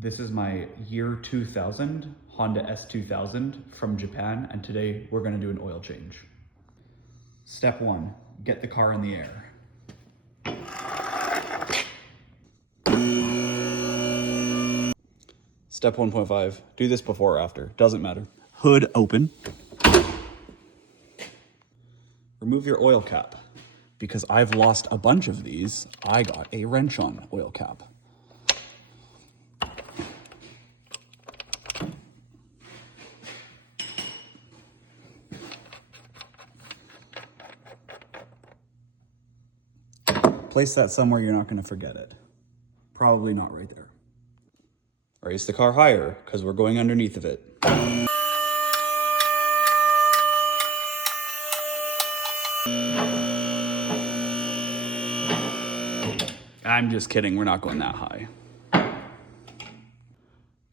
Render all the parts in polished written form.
This is my year 2000 Honda S2000 from Japan, and today we're going to do an oil change. Step 1, get the car in the air. Step 1.5, do this before or after, doesn't matter. Hood open. Remove your oil cap. Because I've lost a bunch of these, I got a wrench-on oil cap. Place that somewhere you're not going to forget it. Probably not right there. Raise the car higher, because we're going underneath of it. I'm just kidding, we're not going that high.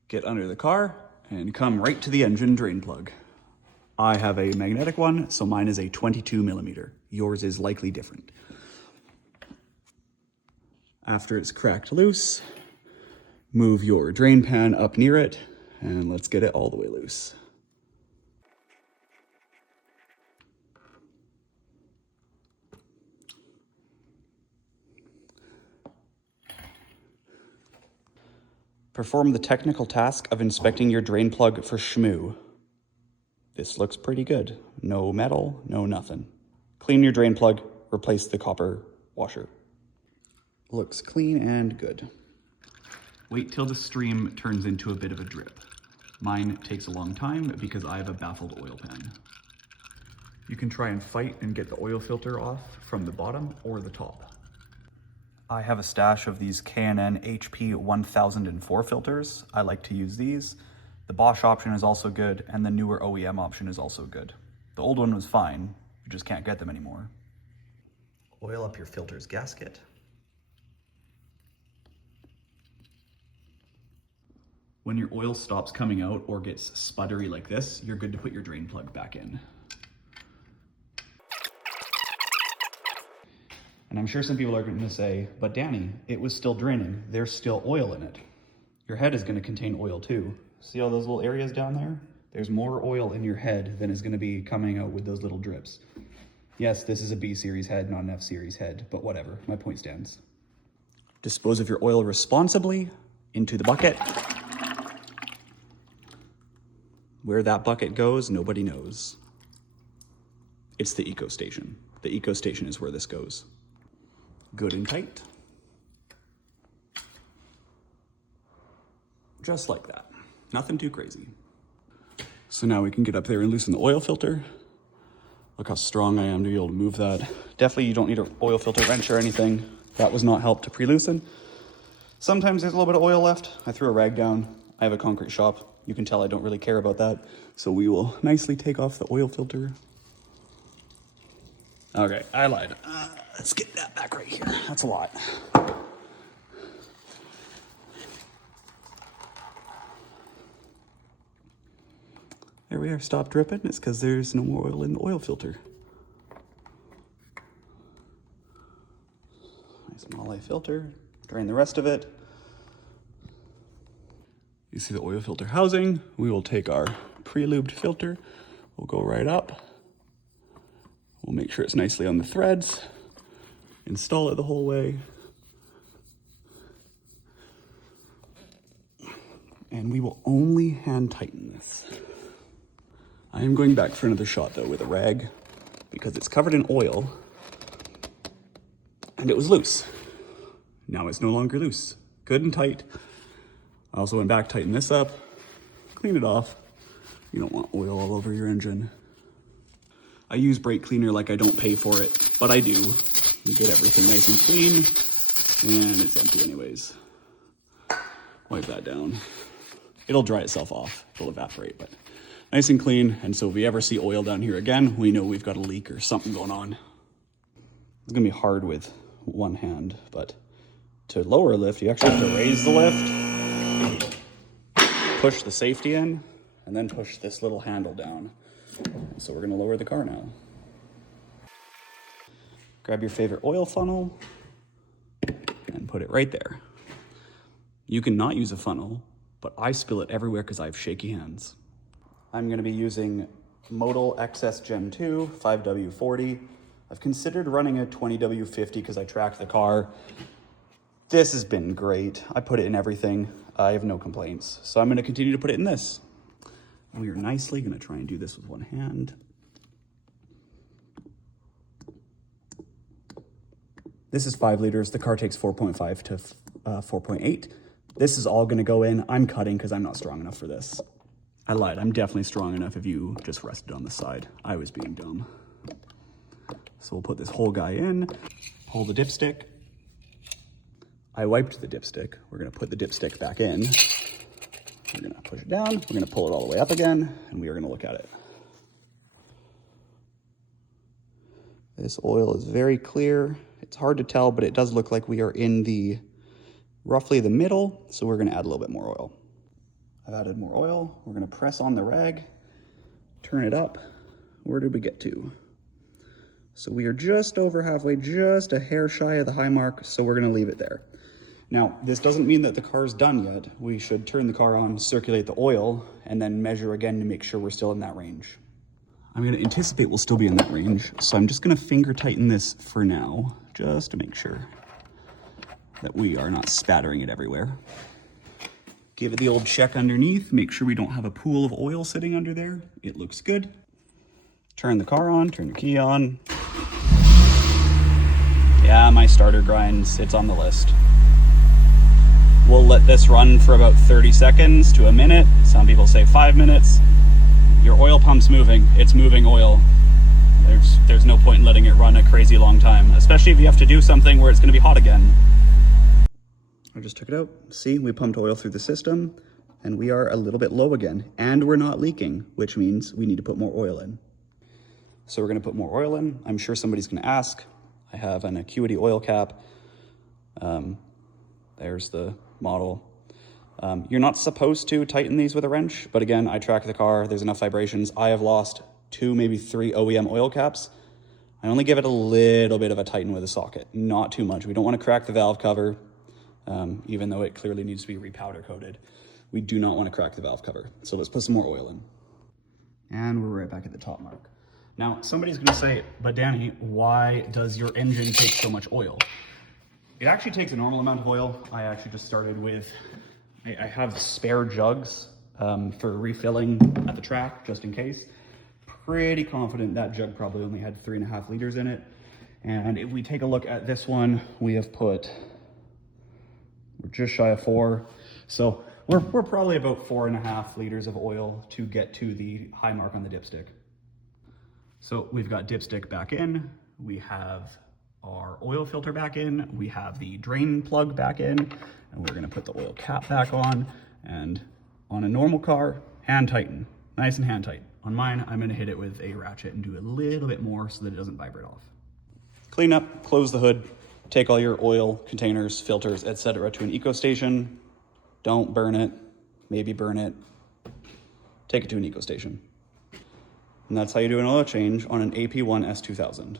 Get under the car and come right to the engine drain plug. I have a magnetic one, so mine is a 22 millimeter. Yours is likely different. After it's cracked loose, move your drain pan up near it, and let's get it all the way loose. Perform the technical task of inspecting your drain plug for shmoo. This looks pretty good. No metal, no nothing. Clean your drain plug, replace the copper washer. Looks clean and good. Wait till the stream turns into a bit of a drip. Mine takes a long time because I have a baffled oil pan. You can try and fight and get the oil filter off from the bottom or the top. I have a stash of these K&N AP1 filters. I like to use these. The Bosch option is also good, and the newer OEM option is also good. The old one was fine, you just can't get them anymore. Oil up your filter's gasket. When your oil stops coming out or gets sputtery like this, you're good to put your drain plug back in. And I'm sure some people are going to say, but Danny, it was still draining. There's still oil in it. Your head is going to contain oil too. See all those little areas down there? There's more oil in your head than is going to be coming out with those little drips. Yes, this is a B series head, not an F series head, but whatever, my point stands. Dispose of your oil responsibly into the bucket. Where that bucket goes, nobody knows. It's the eco station. The eco station is where this goes. Good and tight. Just like that. Nothing too crazy. So now we can get up there and loosen the oil filter. Look how strong I am to be able to move that. Definitely you don't need an oil filter wrench or anything. That was not helped to pre-loosen. Sometimes there's a little bit of oil left. I threw a rag down. I have a concrete shop. You can tell I don't really care about that. So we will nicely take off the oil filter. Okay, I lied. Let's get that back right here. That's a lot. There we are, stop dripping. It's because there's no more oil in the oil filter. Nice Molly filter. Drain the rest of it. You see the oil filter housing. We will take our pre-lubed filter. We'll go right up. We'll make sure it's nicely on the threads. Install it the whole way. And we will only hand tighten this. I am going back for another shot though with a rag because it's covered in oil and it was loose. Now it's no longer loose. Good and tight. I also went back, tightened this up, clean it off. You don't want oil all over your engine. I use brake cleaner like I don't pay for it, but I do. You get everything nice and clean, and it's empty anyways. Wipe that down. It'll dry itself off, it'll evaporate, but nice and clean. And so if we ever see oil down here again, we know we've got a leak or something going on. It's gonna be hard with one hand, but to lower a lift, you actually have to raise the lift, push the safety in, and then push this little handle down. So we're gonna lower the car now. Grab your favorite oil funnel and put it right there. You can not use a funnel but I spill it everywhere because I have shaky hands. I'm gonna be using Modal XS Gen 2 5W40. I've considered running a 20W50 because I tracked the car. This has been great. I put it in everything. I have no complaints. So I'm gonna continue to put it in this. We are nicely gonna try and do this with one hand. This is 5 liters. The car takes 4.5 to 4.8. This is all gonna go in. I'm cutting because I'm not strong enough for this. I lied, I'm definitely strong enough if you just rested on the side. I was being dumb. So we'll put this whole guy in, pull the dipstick. I wiped the dipstick. We're gonna put the dipstick back in. We're gonna push it down. We're gonna pull it all the way up again, and we are gonna look at it. This oil is very clear. It's hard to tell, but it does look like we are in the roughly the middle, so we're gonna add a little bit more oil. I've added more oil. We're gonna press on the rag, turn it up. Where did we get to? So we are just over halfway, just a hair shy of the high mark, so we're gonna leave it there. Now, this doesn't mean that the car's done yet. We should turn the car on, circulate the oil, and then measure again to make sure we're still in that range. I'm gonna anticipate we'll still be in that range, so I'm just gonna finger tighten this for now, just to make sure that we are not spattering it everywhere. Give it the old check underneath, make sure we don't have a pool of oil sitting under there. It looks good. Turn the car on, turn the key on. Yeah, my starter grinds, it's on the list. We'll let this run for about 30 seconds to a minute. Some people say 5 minutes. Your oil pump's moving, it's moving oil. There's no point in letting it run a crazy long time, especially if you have to do something where it's gonna be hot again. I just took it out. See, we pumped oil through the system and we are a little bit low again and we're not leaking, which means we need to put more oil in. So we're gonna put more oil in. I'm sure somebody's gonna ask. I have an Acuity oil cap. There's the model. You're not supposed to tighten these with a wrench, but again, I track the car, there's enough vibrations. I have lost 2, maybe 3 OEM oil caps. I only give it a little bit of a tighten with a socket, not too much. We don't wanna crack the valve cover. Even though it clearly needs to be repowder coated. We do not want to crack the valve cover. So let's put some more oil in. And we're right back at the top mark. Now, somebody's gonna say, but Danny, why does your engine take so much oil? It actually takes a normal amount of oil. I actually just started with, I have spare jugs for refilling at the track, just in case. Pretty confident that jug probably only had 3.5 liters in it. And if we take a look at this one, we have put, we're just shy of 4. So we're probably about 4.5 liters of oil to get to the high mark on the dipstick. So we've got dipstick back in, we have our oil filter back in, we have the drain plug back in, and we're gonna put the oil cap back on. And on a normal car, hand tighten, nice and hand tight. On mine, I'm gonna hit it with a ratchet and do a little bit more so that it doesn't vibrate off. Clean up, close the hood, take all your oil containers, filters, etc. to an eco station. Don't burn it, maybe burn it. Take it to an eco station. And that's how you do an oil change on an AP1 S2000.